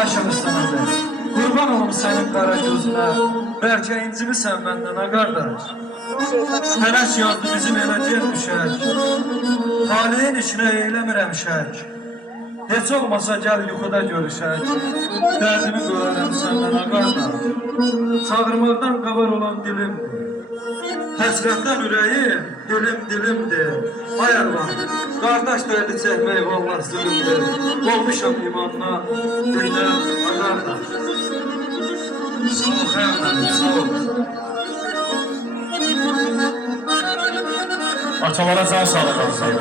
Aşağı üstəmədə. Qurban olum sənin qara gözünə. Bəlkə incimisən məndən ha qardaş. Fələş yazdı bizim eləcək düşək. Taleyin işinə eyləmirəm şək. Heç olmasa gəl yuxuda görüşək. Dərdimi görərəm səndən ha qardaş. Çağırmaqdan qabar olan dilimdir. Həsrətdən ürəyim, dilimdir. Ay Allah, qardaş dərdi çəkmək vallah zülümdür. Olmuşam imanla, dildən ha qardaş. Soğuk həmlərim, soğuk. Atalara can sağlık olsun.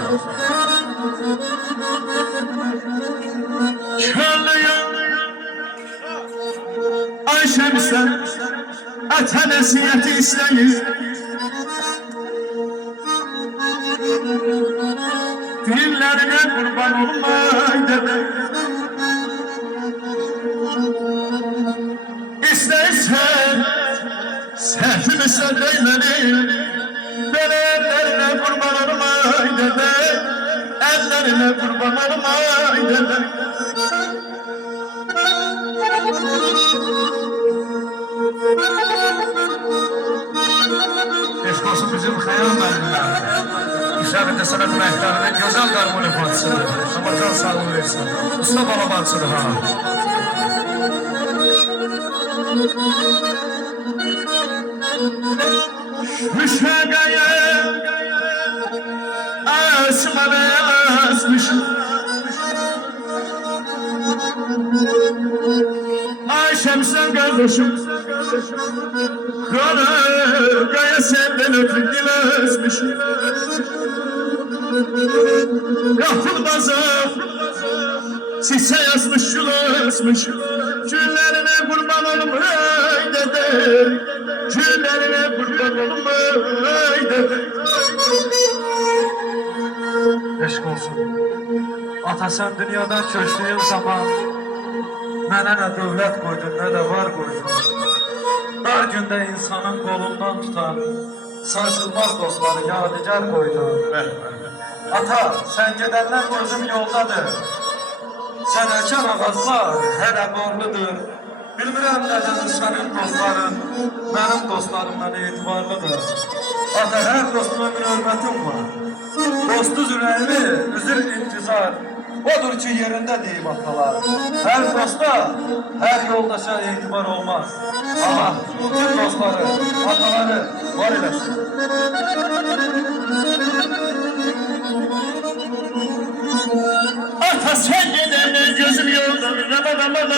Köllüyüm Ayşem'sen ata nesiyeti isteyir. Dillerine kurban olmay dede. İstersen sehvimi söylemenin. Ben ellerine kurban olmay dede. Ellerine kurban olmay dede. Eşk olsun bizim xəyal müəllimlər. İşarətdə sənət məhtarının gözəl qarmon ifadəsidir. Amma can sağlığı versin. Usta balabaçıdır ha. Müşəqəyə əsmələ əsmişim. Ayşem'sen kardeşim Kaya senden öpük dilesmiş Gafur bazar Sise yazmış yulasmış Küllerine kurban olum hey dede Küllerine kurban olum hey dede Eşq olsun. Ata sən dünyadan köçdüyün zaman mənə nə dövlət qoydun, nə də var qoydun. Dar gündə insanın qolundan tutan sarsılmaz dostları yadigar qoydun. Ata, sən gedəndən gözüm yoldadır. Sən əkən ağaclar hələ borludur. Bilmirəm nədədir sənin dostların, mənim dostlarımdan etibarlıdır. Ata, hər dostuma bir hörmətim var. Dostuz ürəyimi üzür intizar. Odur ki yerində deyim atalar. Hər dosta, hər yoldaşa etibar olmaz. Allah bütün dostları, ataları var eləsin. Ata sen giderler gözüm yolda Ramazan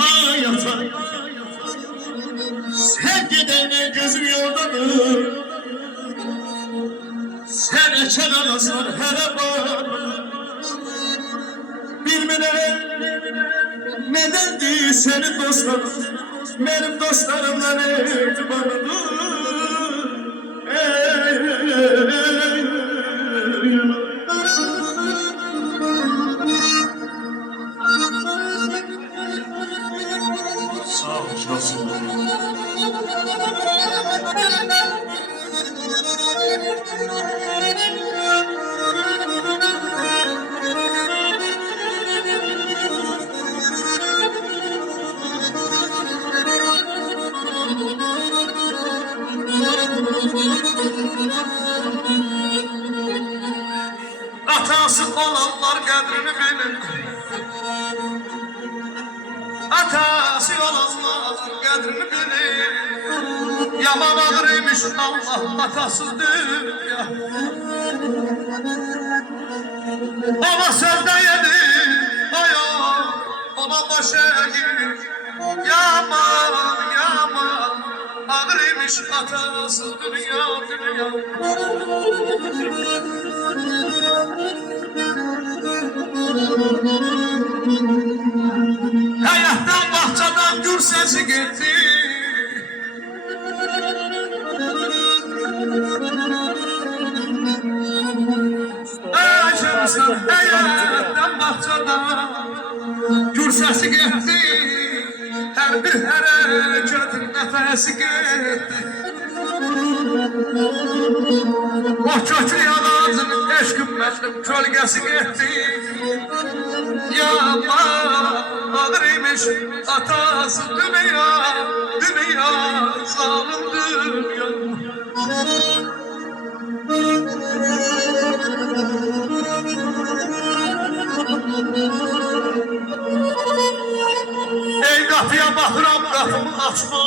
Ay ata sen giderler gözüm yolda Sen eçen alasın hele var Bilmirəm nedendir senin dostların Benim dostlarımdan etibarlıdır Sağ ol, olsun. Atası olanlar qədrini bilir. Atası olanlar qədrini bilir. Yaman ağır imiş Allah atasızdır ya. Ona sözde yedi ayağı, ona baş eğir. Yaman yaman ağır imiş atasızdır ya dünya. Hayattan bahçadan gür sesi gitti. Acımsın hayattan bahçadan gür sesi gitti. Her bir hareketin nefesi gitti. O kötü yalanın eşkim mənim kölgəsi getdi. Yama ağır imiş atası dünya, dünya zalim dünya. Ey kapıya bakıram, kapımı açma.